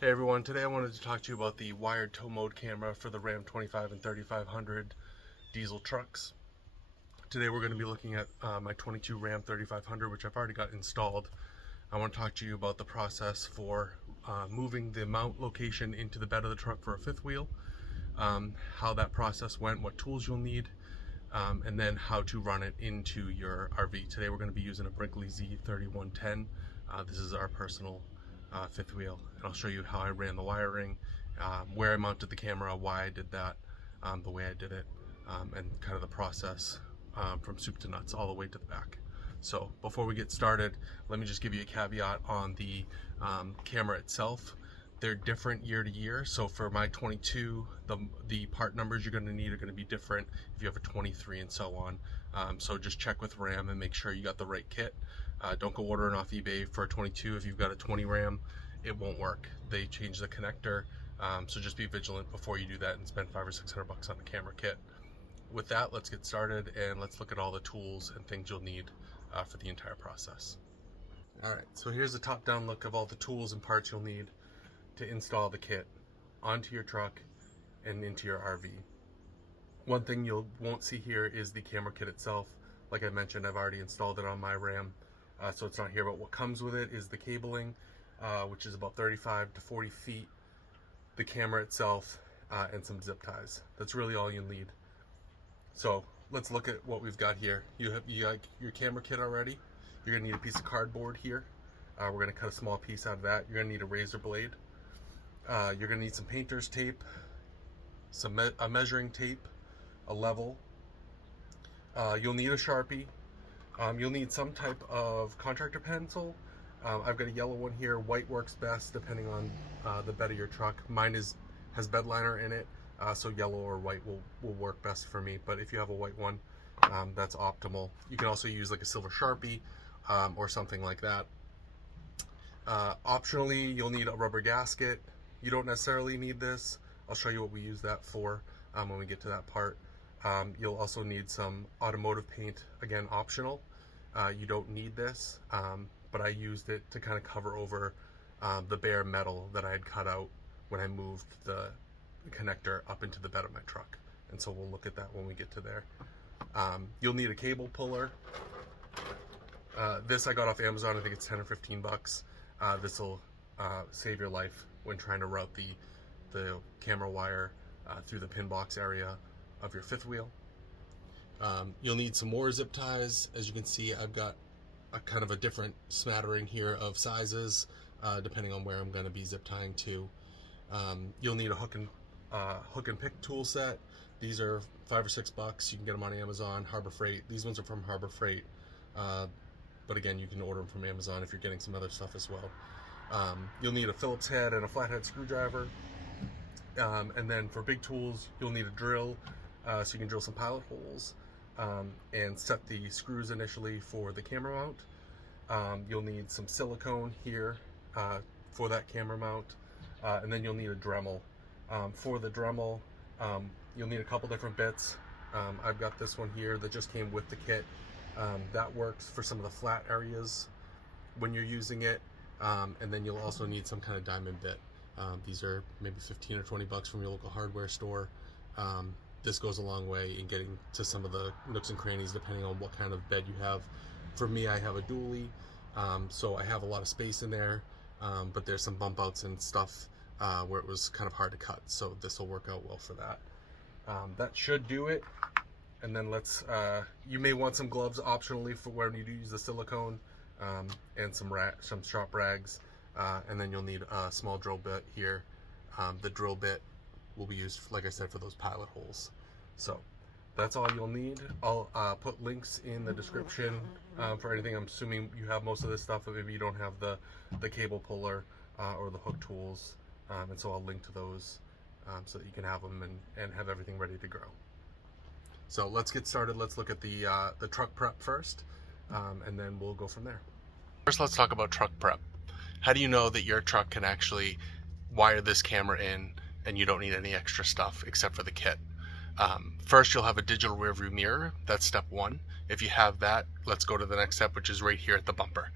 Hey everyone, today I wanted to talk to you about the wired tow mode camera for the Ram 25 and 3500 diesel trucks. Today we're going to be looking at my 22 Ram 3500, which I've already got installed. I want to talk to you about the process for moving the mount location into the bed of the truck for a fifth wheel, how that process went, what tools you'll need, and then how to run it into your RV. Today we're going to be using a Brinkley Z3110. This is our personal fifth wheel, and I'll show you how I ran the wiring, where I mounted the camera, why I did that, the way I did it, and kind of the process from soup to nuts all the way to the back. So before we get started, let me just give you a caveat on the camera itself. They're different year to year. So for my 22, the part numbers you're going to need are going to be different if you have a 23 and so on. So just check with Ram and make sure you got the right kit. Don't go ordering off eBay for a 22. If you've got a 20 Ram, it won't work. They change the connector. So just be vigilant before you do that and spend $500 or $600 on a camera kit. With that, let's get started and let's look at all the tools and things you'll need for the entire process. All right, so here's a top-down look of all the tools and parts you'll need to install the kit onto your truck and into your RV. One thing you won't see here is the camera kit itself. Like I mentioned, I've already installed it on my Ram, so it's not here, but what comes with it is the cabling, which is about 35 to 40 feet, the camera itself, and some zip ties. That's really all you'll need. So let's look at what we've got here. You got your camera kit already. You're gonna need a piece of cardboard here. We're gonna cut a small piece out of that. You're gonna need a razor blade. You're gonna need some painter's tape, a measuring tape, a level. You'll need a Sharpie. You'll need some type of contractor pencil. I've got a yellow one here. White works best depending on the bed of your truck. Mine has bed liner in it, so yellow or white will work best for me. But if you have a white one, that's optimal. You can also use like a silver Sharpie or something like that. Optionally, you'll need a rubber gasket. You don't necessarily need this. I'll show you what we use that for when we get to that part. You'll also need some automotive paint, again optional. You don't need this, but I used it to kind of cover over the bare metal that I had cut out when I moved the connector up into the bed of my truck. And so we'll look at that when we get to there. You'll need a cable puller. This I got off Amazon. I think it's 10 or 15 bucks. This will save your life when trying to route the camera wire through the pin box area of your fifth wheel. You'll need some more zip ties. As you can see, I've got a kind of a different smattering here of sizes depending on where I'm going to be zip tying to. You'll need a hook and pick tool set. These are $5 or $6. You can get them on Amazon, Harbor Freight. These ones are from Harbor Freight, but again, you can order them from Amazon if you're getting some other stuff as well. You'll need a Phillips head and a flathead screwdriver. And then for big tools, you'll need a drill, so you can drill some pilot holes and set the screws initially for the camera mount. You'll need some silicone here for that camera mount, and then you'll need a Dremel. For the Dremel, you'll need a couple different bits. I've got this one here that just came with the kit. That works for some of the flat areas when you're using it. And then you'll also need some kind of diamond bit. These are maybe 15 or 20 bucks from your local hardware store. This goes a long way in getting to some of the nooks and crannies depending on what kind of bed you have. For me, I have a dually, so I have a lot of space in there, but there's some bump outs and stuff where it was kind of hard to cut, so this will work out well for that. That should do it. And then you may want some gloves optionally for when you do use the silicone. And some sharp rags, and then you'll need a small drill bit here. The drill bit will be used, like I said, for those pilot holes. So that's all you'll need. I'll put links in the description for anything. I'm assuming you have most of this stuff, but maybe you don't have the cable puller or the hook tools, and so I'll link to those so that you can have them and have everything ready to go. So let's get started. Let's look at the truck prep first. And then we'll go from there. First, let's talk about truck prep. How do you know that your truck can actually wire this camera in and you don't need any extra stuff except for the kit? First, you'll have a digital rearview mirror. That's step one. If you have that, let's go to the next step, which is right here at the bumper.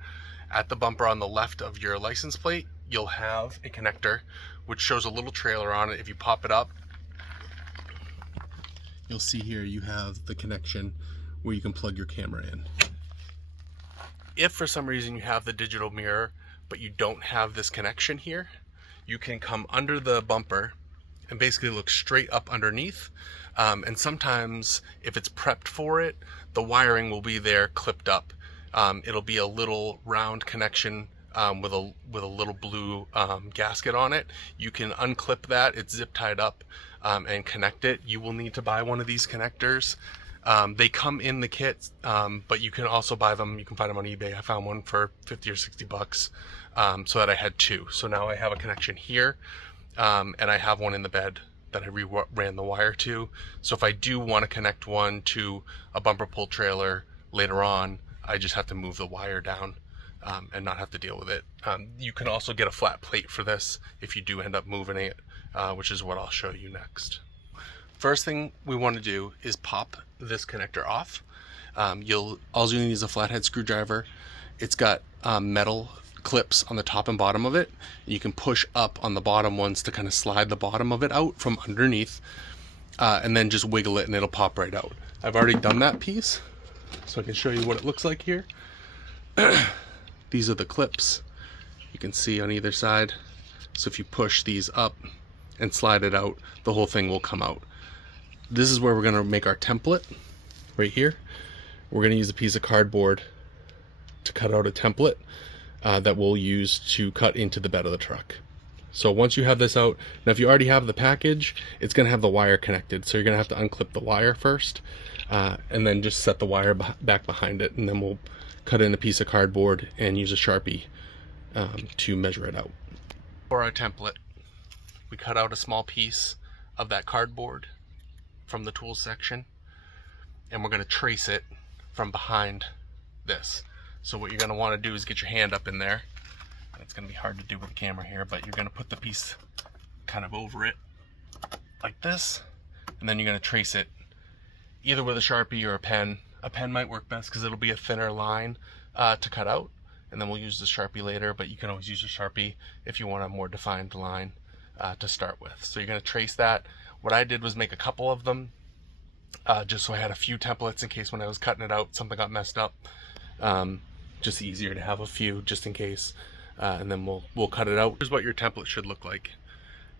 At the bumper on the left of your license plate, you'll have a connector which shows a little trailer on it. If you pop it up, you'll see here you have the connection where you can plug your camera in. If for some reason you have the digital mirror but you don't have this connection here, you can come under the bumper and basically look straight up underneath. And sometimes if it's prepped for it, the wiring will be there clipped up. It'll be a little round connection with a little blue gasket on it. You can unclip that, it's zip tied up, and connect it. You will need to buy one of these connectors. They come in the kit, but you can also buy them. You can find them on eBay. I found one for 50 or 60 bucks, so that I had two. So now I have a connection here, and I have one in the bed that I ran the wire to. So if I do want to connect one to a bumper pull trailer later on, I just have to move the wire down and not have to deal with it. You can also get a flat plate for this if you do end up moving it, which is what I'll show you next. First thing we want to do is pop this connector off. All you need is a flathead screwdriver. It's got metal clips on the top and bottom of it. You can push up on the bottom ones to kind of slide the bottom of it out from underneath, and then just wiggle it and it'll pop right out. I've already done that piece, so I can show you what it looks like here. These are the clips you can see on either side. So if you push these up and slide it out, the whole thing will come out. This is where we're going to make our template right here. We're going to use a piece of cardboard to cut out a template that we'll use to cut into the bed of the truck. So once you have this out, now if you already have the package, it's going to have the wire connected. So you're going to have to unclip the wire first, and then just set the wire back behind it, and then we'll cut in a piece of cardboard and use a Sharpie to measure it out. For our template, we cut out a small piece of that cardboard from the tools section, and we're going to trace it from behind this. So what you're going to want to do is get your hand up in there. It's going to be hard to do with the camera here, but you're going to put the piece kind of over it like this, and then you're going to trace it either with a Sharpie or a pen. A pen might work best because it'll be a thinner line to cut out, and then we'll use the Sharpie later, but you can always use a Sharpie if you want a more defined line to start with. So you're going to trace that. What I did was make a couple of them, just so I had a few templates in case when I was cutting it out something got messed up. Just easier to have a few just in case, and then we'll cut it out. Here's what your template should look like.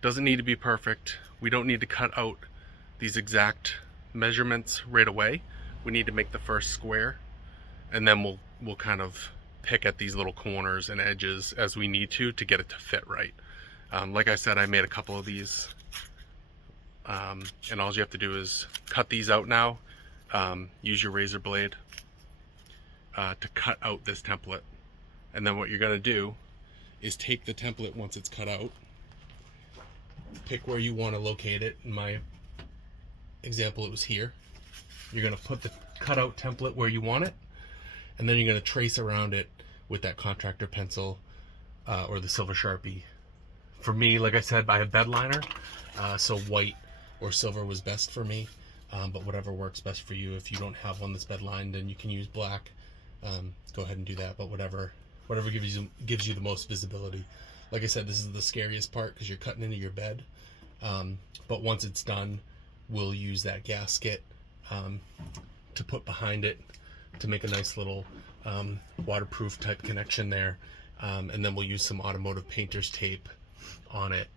Doesn't need to be perfect. We don't need to cut out these exact measurements right away. We need to make the first square, and then we'll kind of pick at these little corners and edges as we need to get it to fit right. Like I said, I made a couple of these, and all you have to do is cut these out now. Use your razor blade to cut out this template, and then what you're going to do is take the template once it's cut out, pick where you want to locate it. In my example, it was here. You're going to put the cutout template where you want it, and then you're going to trace around it with that contractor pencil or the silver Sharpie. For me, like I said, I have bed liner, so white or silver was best for me, but whatever works best for you. If you don't have one that's bed lined, then you can use black. Go ahead and do that, but whatever gives you the most visibility. Like I said, this is the scariest part because you're cutting into your bed, but once it's done, we'll use that gasket to put behind it to make a nice little waterproof type connection there, and then we'll use some automotive painter's tape on it,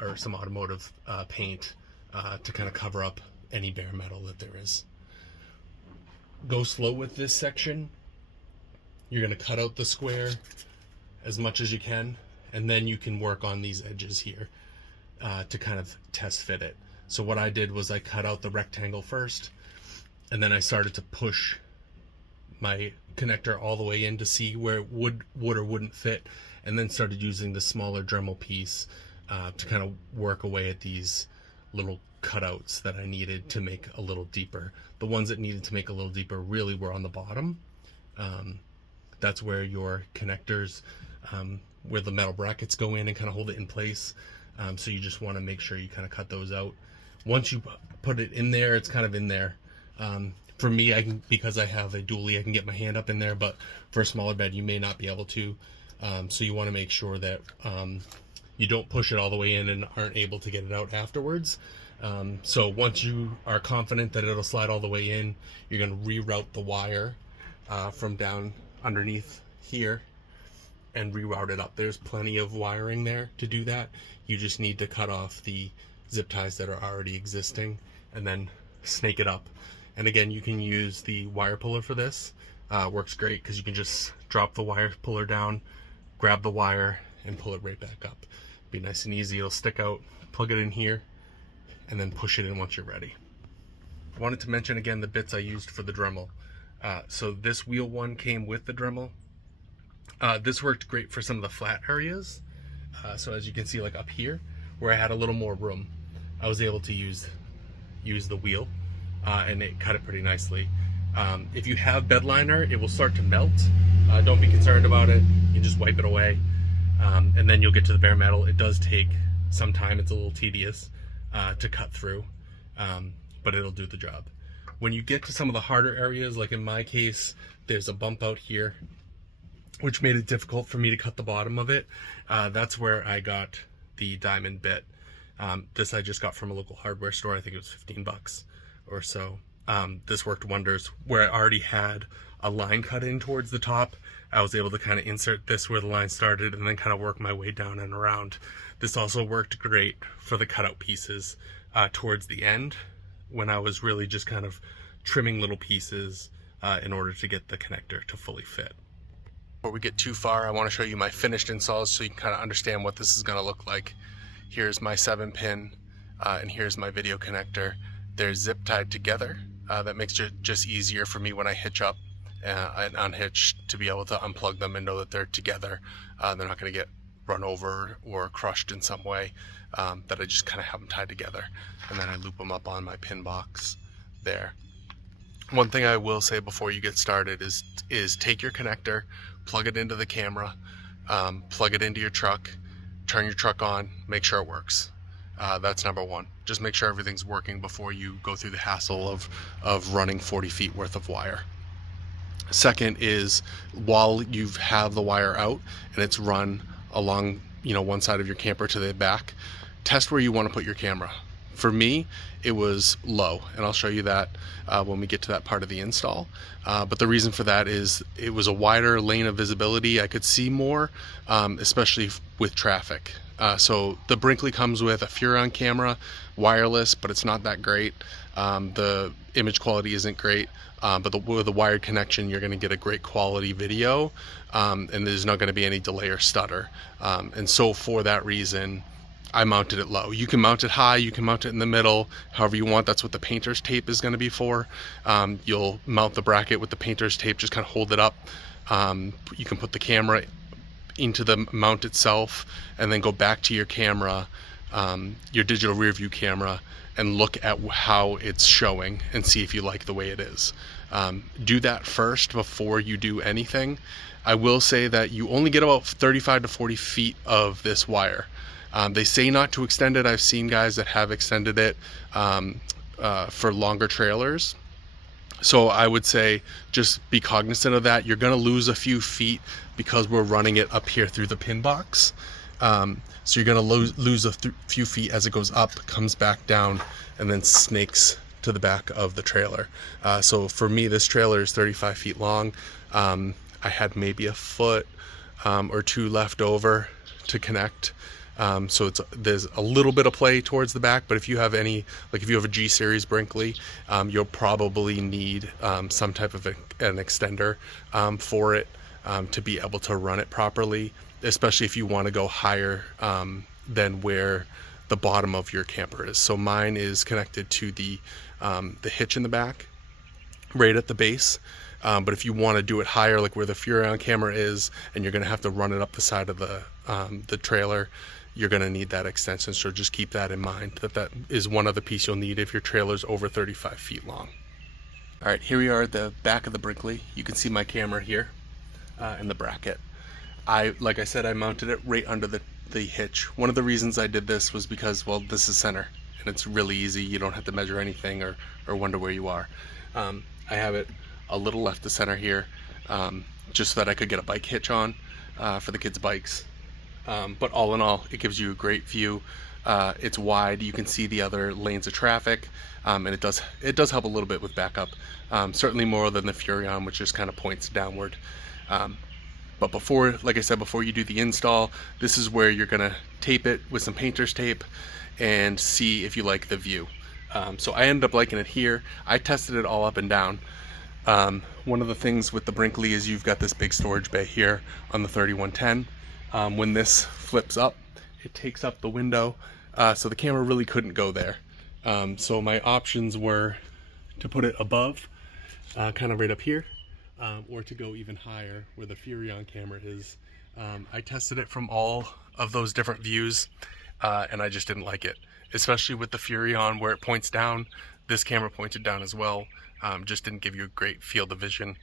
or some automotive paint to kind of cover up any bare metal that there is. Go slow with this section. You're going to cut out the square as much as you can, and then you can work on these edges here to kind of test fit it. So what I did was I cut out the rectangle first, and then I started to push my connector all the way in to see where it would or wouldn't fit, and then started using the smaller Dremel piece to kind of work away at these little cutouts that I needed to make a little deeper. The ones that needed to make a little deeper really were on the bottom. That's where your connectors, where the metal brackets go in and kind of hold it in place. So you just want to make sure you kind of cut those out. Once you put it in there, it's kind of in there. For me, because I have a dually, I can get my hand up in there, but for a smaller bed, you may not be able to. So you want to make sure that you don't push it all the way in and aren't able to get it out afterwards. So once you are confident that it'll slide all the way in, you're going to reroute the wire from down underneath here and reroute it up. There's plenty of wiring there to do that. You just need to cut off the zip ties that are already existing and then snake it up. And again, you can use the wire puller for this. Works great because you can just drop the wire puller down, grab the wire, and pull it right back up. Be nice and easy. It'll stick out, plug it in here, and then push it in once you're ready. I wanted to mention again the bits I used for the Dremel. So this wheel one came with the Dremel. This worked great for some of the flat areas. So as you can see, like up here, where I had a little more room, I was able to use the wheel, and it cut it pretty nicely. If you have bed liner, it will start to melt. Don't be concerned about it. You just wipe it away, and then you'll get to the bare metal. It does take some time. It's a little tedious to cut through, but it'll do the job. When you get to some of the harder areas, like in my case, there's a bump out here, which made it difficult for me to cut the bottom of it. That's where I got the diamond bit. This I just got from a local hardware store. I think it was 15 bucks or so. This worked wonders. Where I already had a line cut in towards the top, I was able to kind of insert this where the line started and then kind of work my way down and around. This also worked great for the cutout pieces towards the end, when I was really just kind of trimming little pieces in order to get the connector to fully fit. Before we get too far, I want to show you my finished installs so you can kind of understand what this is going to look like. Here's my 7-pin and here's my video connector. They're zip tied together. That makes it just easier for me when I hitch up and unhitch to be able to unplug them and know that they're together. They're not going to get run over or crushed in some way, that I just kind of have them tied together. And then I loop them up on my pin box there. One thing I will say before you get started is take your connector, plug it into the camera, plug it into your truck, turn your truck on, make sure it works. That's number one. Just make sure everything's working before you go through the hassle of running 40 feet worth of wire. Second is, while you have the wire out and it's run along, one side of your camper to the back, test where you want to put your camera. For me, it was low, and I'll show you that when we get to that part of the install. But the reason for that is it was a wider lane of visibility. I could see more, especially with traffic. So the Brinkley comes with a Furon camera, wireless, but it's not that great. The image quality isn't great, but with the wired connection, you're going to get a great quality video, and there's not going to be any delay or stutter. And so for that reason, I mounted it low. You can mount it high, you can mount it in the middle, however you want. That's what the painter's tape is going to be for. You'll mount the bracket with the painter's tape, just kind of hold it up. You can put the camera into the mount itself and then go back to your camera, your digital rear view camera, and look at how it's showing and see if you like the way it is. Do that first before you do anything. I will say that you only get about 35 to 40 feet of this wire. They say not to extend it. I've seen guys that have extended it for longer trailers. So I would say just be cognizant of that. You're going to lose a few feet because we're running it up here through the pin box. So you're going to lose a few feet as it goes up, comes back down, and then snakes to the back of the trailer. So for me, this trailer is 35 feet long. I had maybe a foot or two left over to connect. So there's a little bit of play towards the back, but if you have if you have a G series Brinkley, you'll probably need some type of an extender for it to be able to run it properly, especially if you want to go higher than where the bottom of your camper is. So mine is connected to the hitch in the back, right at the base. But if you want to do it higher, like where the Furon camera is, and you're going to have to run it up the side of the trailer, you're going to need that extension. So just keep that in mind, that is one other piece you'll need if your trailer's over 35 feet long. All right, here we are at the back of the Brinkley. You can see my camera here and the bracket. Like I said, I mounted it right under the hitch. One of the reasons I did this was because, well, this is center, and it's really easy. You don't have to measure anything or wonder where you are. I have it a little left to center here, just so that I could get a bike hitch on. for the kids' bikes. But all in all, it gives you a great view. It's wide. You can see the other lanes of traffic, and it does help a little bit with backup. Certainly more than the Furrion, which just kind of points downward. But before, like I said, before you do the install, this is where you're gonna tape it with some painter's tape and see if you like the view. So I ended up liking it here. I tested it all up and down. One of the things with the Brinkley is you've got this big storage bay here on the 3110. When this flips up, it takes up the window, so the camera really couldn't go there. So my options were to put it above, kind of right up here, or to go even higher where the Furrion camera is. I tested it from all of those different views, and I just didn't like it, especially with the Furrion where it points down. This camera pointed down as well. Just didn't give you a great field of vision,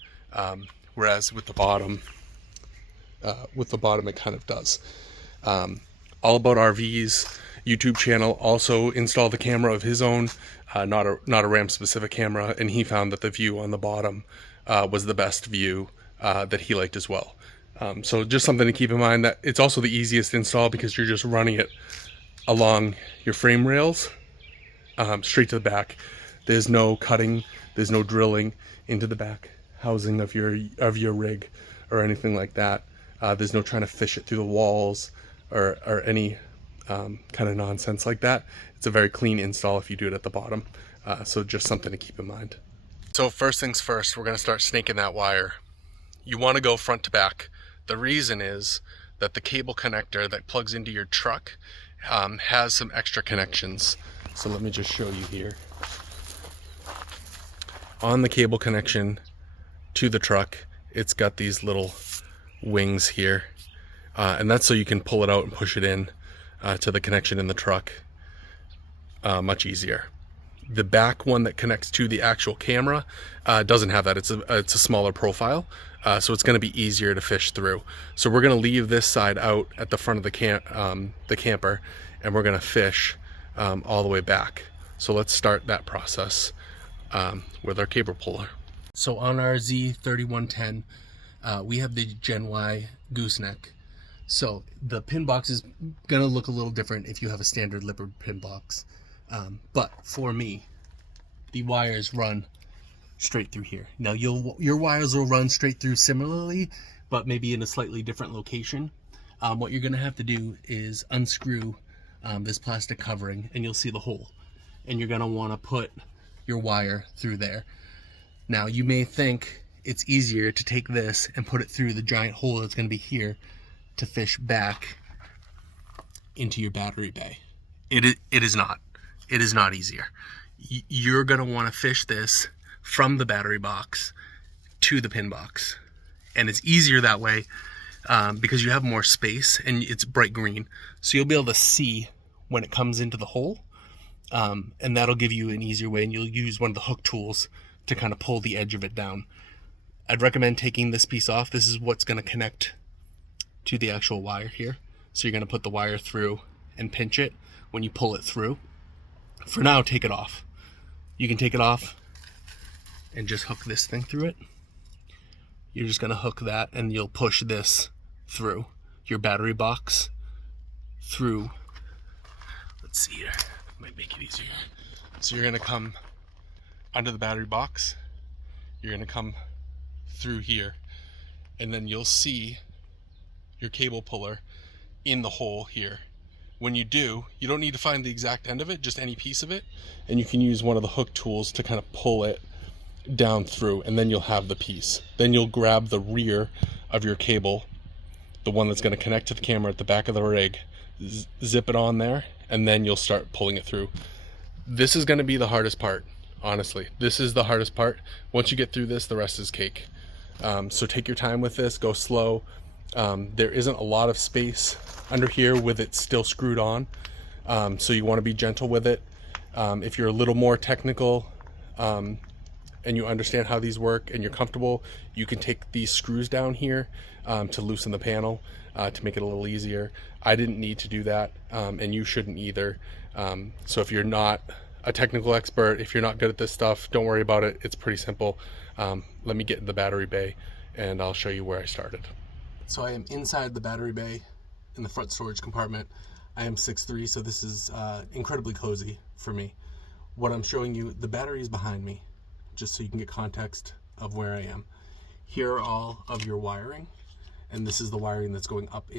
whereas with the bottom it kind of does. All About RV's YouTube channel also installed the camera of his own, not a Ram specific camera, and he found that the view on the bottom was the best view that he liked as well. So just something to keep in mind, that it's also the easiest install because you're just running it along your frame rails, straight to the back. There's no cutting, there's no drilling into the back housing of your rig or anything like that. There's no trying to fish it through the walls or any kind of nonsense like that. It's a very clean install if you do it at the bottom. So just something to keep in mind. So first things first, we're going to start snaking that wire. You want to go front to back. The reason is that the cable connector that plugs into your truck has some extra connections. So let me just show you here. On the cable connection to the truck, it's got these little wings here, and that's so you can pull it out and push it in to the connection in the truck much easier. The back one that connects to the actual camera doesn't have that. It's a smaller profile, so it's going to be easier to fish through. So we're going to leave this side out at the front of the camper, and we're going to fish all the way back. So let's start that process with our cable puller. So on our Z3110, we have the Gen Y gooseneck. So the pin box is gonna look a little different if you have a standard Lippert pin box. But for me, the wires run straight through here. Now your wires will run straight through similarly, but maybe in a slightly different location. What you're gonna have to do is unscrew this plastic covering, and you'll see the hole. And you're gonna wanna put your wire through there. Now you may think it's easier to take this and put it through the giant hole that's going to be here to fish back into your battery bay. It is not. It is not easier. You're going to want to fish this from the battery box to the pin box, and it's easier that way because you have more space and it's bright green, so you'll be able to see when it comes into the hole, and that'll give you an easier way, and you'll use one of the hook tools to kind of pull the edge of it down. I'd recommend taking this piece off. This is what's going to connect to the actual wire here. So you're going to put the wire through and pinch it when you pull it through. For now, take it off. You can take it off and just hook this thing through it. You're just going to hook that, and you'll push this through your battery box through. Let's see here. Might make it easier. So you're going to come under the battery box, you're going to come through here, and then you'll see your cable puller in the hole here. When you do, you don't need to find the exact end of it, just any piece of it, and you can use one of the hook tools to kind of pull it down through, and then you'll have the piece. Then you'll grab the rear of your cable, the one that's going to connect to the camera at the back of the rig, zip it on there, and then you'll start pulling it through. This is going to be the hardest part. Honestly, this is the hardest part. Once you get through this, the rest is cake. So take your time with this, go slow. There isn't a lot of space under here with it still screwed on, so you want to be gentle with it. If you're a little more technical and you understand how these work and you're comfortable, you can take these screws down here to loosen the panel to make it a little easier. I didn't need to do that, and you shouldn't either. So if you're not a technical expert, if you're not good at this stuff, don't worry about it. It's pretty simple. Let me get in the battery bay and I'll show you where I started. So I am inside the battery bay in the front storage compartment. I am 6'3", so this is incredibly cozy for me. What I'm showing you, the battery is behind me, just so you can get context of where I am. Here are all of your wiring, and this is the wiring that's going up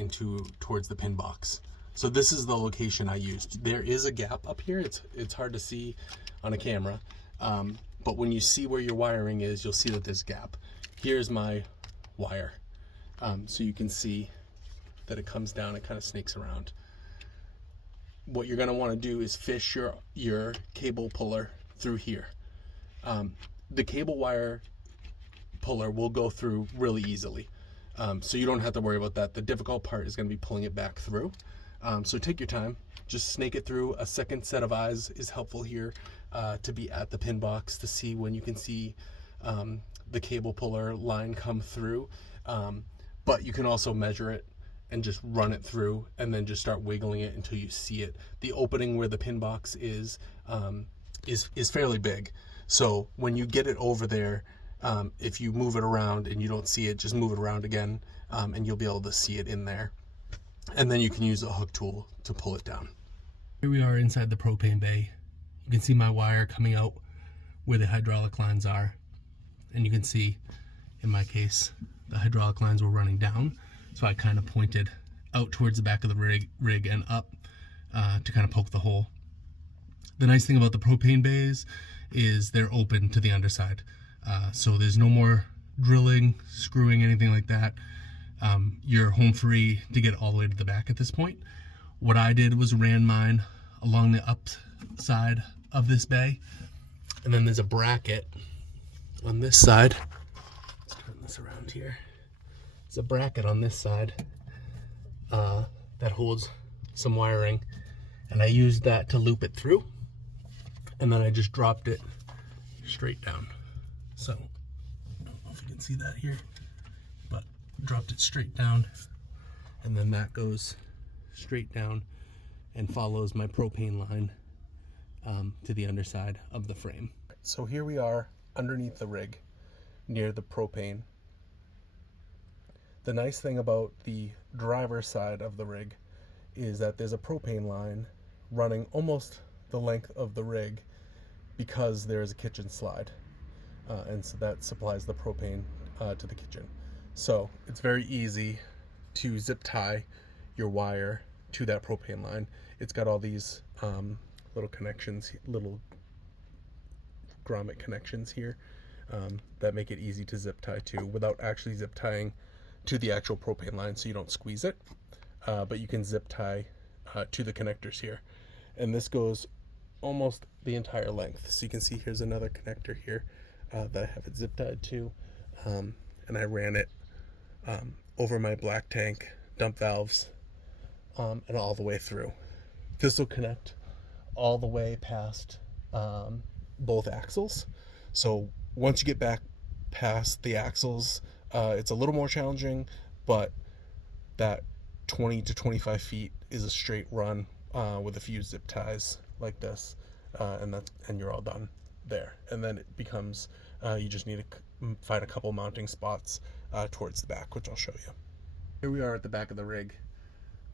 towards the pin box. So this is the location I used. There is a gap up here. It's hard to see on a camera, but when you see where your wiring is, you'll see that there's a gap. Here's my wire, so you can see that it comes down, it kind of snakes around. What you're going to want to do is fish your cable puller through here. The cable wire puller will go through really easily, so you don't have to worry about that. The difficult part is going to be pulling it back through. So take your time, just snake it through. A second set of eyes is helpful here, to be at the pin box to see when you can see the cable puller line come through, but you can also measure it and just run it through and then just start wiggling it until you see it. The opening where the pin box is fairly big, so when you get it over there, if you move it around and you don't see it, just move it around again, and you'll be able to see it in there. And then you can use a hook tool to pull it down. Here we are inside the propane bay. You can see my wire coming out where the hydraulic lines are. And you can see, in my case, the hydraulic lines were running down. So I kind of pointed out towards the back of the rig and up to kind of poke the hole. The nice thing about the propane bays is they're open to the underside. So there's no more drilling, screwing, anything like that. You're home free to get all the way to the back at this point. What I did was ran mine along the upside of this bay, and then there's a bracket on this side. Let's turn this around here. There's a bracket on this side that holds some wiring, and I used that to loop it through, and then I just dropped it straight down. So I don't know if you can see that here, but dropped it straight down, and then that goes straight down and follows my propane line to the underside of the frame. So here we are underneath the rig near the propane. The nice thing about the driver's side of the rig is that there's a propane line running almost the length of the rig, because there is a kitchen slide, and so that supplies the propane to the kitchen. So it's very easy to zip tie your wire to that propane line. It's got all these little connections, little grommet connections here, that make it easy to zip tie to without actually zip tying to the actual propane line, so you don't squeeze it, but you can zip tie to the connectors here. And this goes almost the entire length. So you can see here's another connector here that I have it zip tied to, and I ran it over my black tank dump valves, and all the way through. This will connect all the way past both axles. So once you get back past the axles, it's a little more challenging, but that 20 to 25 feet is a straight run with a few zip ties like this, and you're all done there. And then it becomes you just need to find a couple mounting spots towards the back, which I'll show you. Here we are at the back of the rig.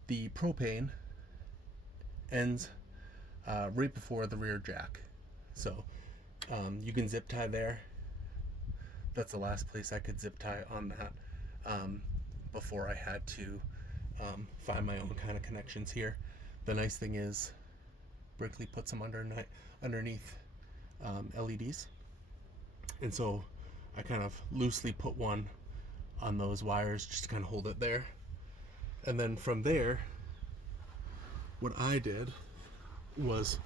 The propane ends right before the rear jack, so you can zip tie there. That's the last place I could zip tie on that, before I had to find my own kind of connections here. The nice thing is Brinkley puts them underneath LEDs, and so I kind of loosely put one on those wires just to kind of hold it there. And then from there, what I did was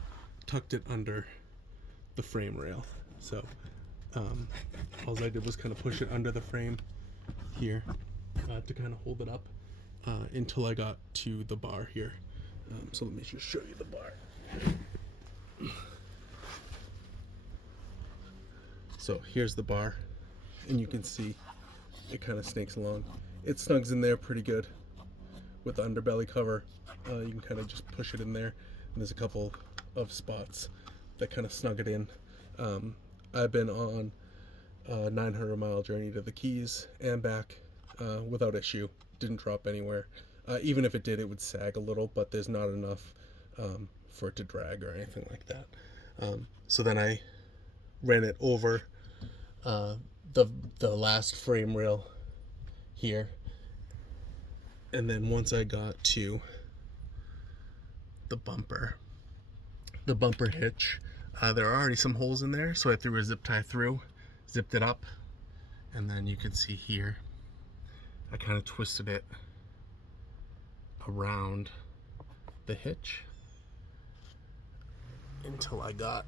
tucked it under the frame rail. So all I did was kind of push it under the frame here to kind of hold it up until I got to the bar here. So let me just show you the bar. So here's the bar, and you can see it kind of snakes along. It snugs in there pretty good with the underbelly cover. You can kind of just push it in there, and there's a couple of spots that kind of snug it in. I've been on a 900-mile journey to the Keys and back without issue. didn't drop anywhere. Even if it did, it would sag a little, but there's not enough for it to drag or anything like that. So then I ran it over the last frame rail here, and then once I got to the bumper hitch, there are already some holes in there, so I threw a zip tie through, zipped it up, and then you can see here I kind of twisted it around the hitch until I got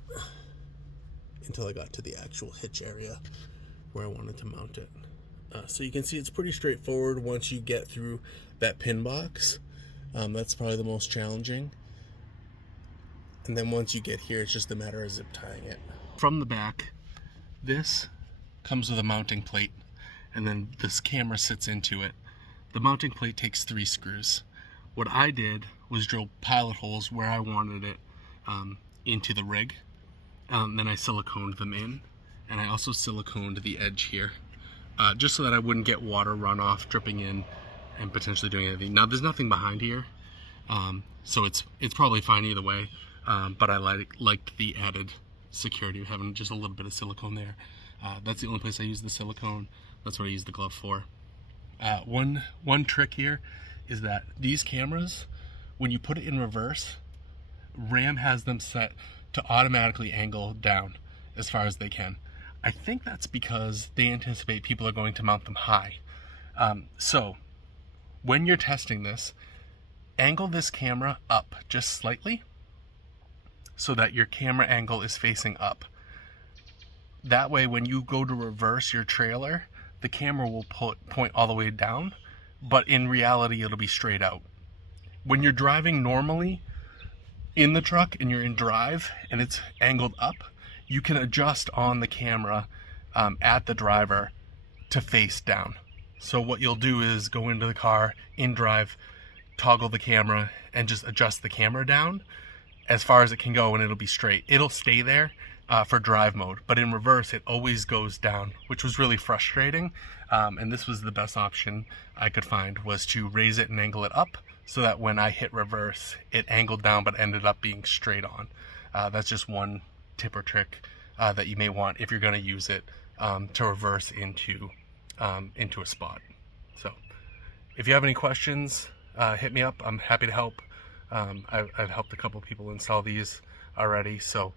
to the actual hitch area where I wanted to mount it. So you can see it's pretty straightforward once you get through that pin box. That's probably the most challenging. And then once you get here, it's just a matter of zip tying it. From the back, this comes with a mounting plate, and then this camera sits into it. The mounting plate takes 3 screws. What I did was drill pilot holes where I wanted it into the rig. Then I siliconed them in, and I also siliconed the edge here, just so that I wouldn't get water runoff dripping in and potentially doing anything. Now there's nothing behind here, so it's probably fine either way, but I like the added security of having just a little bit of silicone there. That's the only place I use the silicone. That's what I use the glove for. One trick here is that these cameras, when you put it in reverse, RAM has them set to automatically angle down as far as they can. I think that's because they anticipate people are going to mount them high. So when you're testing this, angle this camera up just slightly so that your camera angle is facing up. That way when you go to reverse your trailer, the camera will point all the way down, but in reality it'll be straight out. When you're driving normally in the truck and you're in drive and it's angled up, you can adjust on the camera at the driver to face down. So what you'll do is go into the car, in drive, toggle the camera, and just adjust the camera down as far as it can go, and it'll be straight. It'll stay there for drive mode, but in reverse it always goes down, which was really frustrating. And this was the best option I could find, was to raise it and angle it up so that when I hit reverse it angled down but ended up being straight on. That's just one tip or trick that you may want if you're going to use it to reverse into a spot. So if you have any questions, hit me up. I'm happy to help. I've helped a couple people install these already, so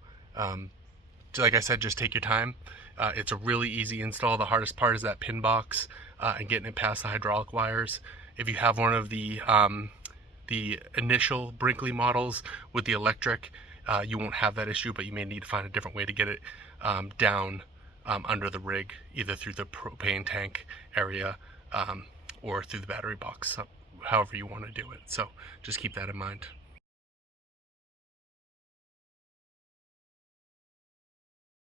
like I said, just take your time. It's a really easy install. The hardest part is that pin box and getting it past the hydraulic wires. If you have one of the initial Brinkley models with the electric, you won't have that issue, but you may need to find a different way to get it down under the rig, either through the propane tank area or through the battery box, however you want to do it. So just keep that in mind.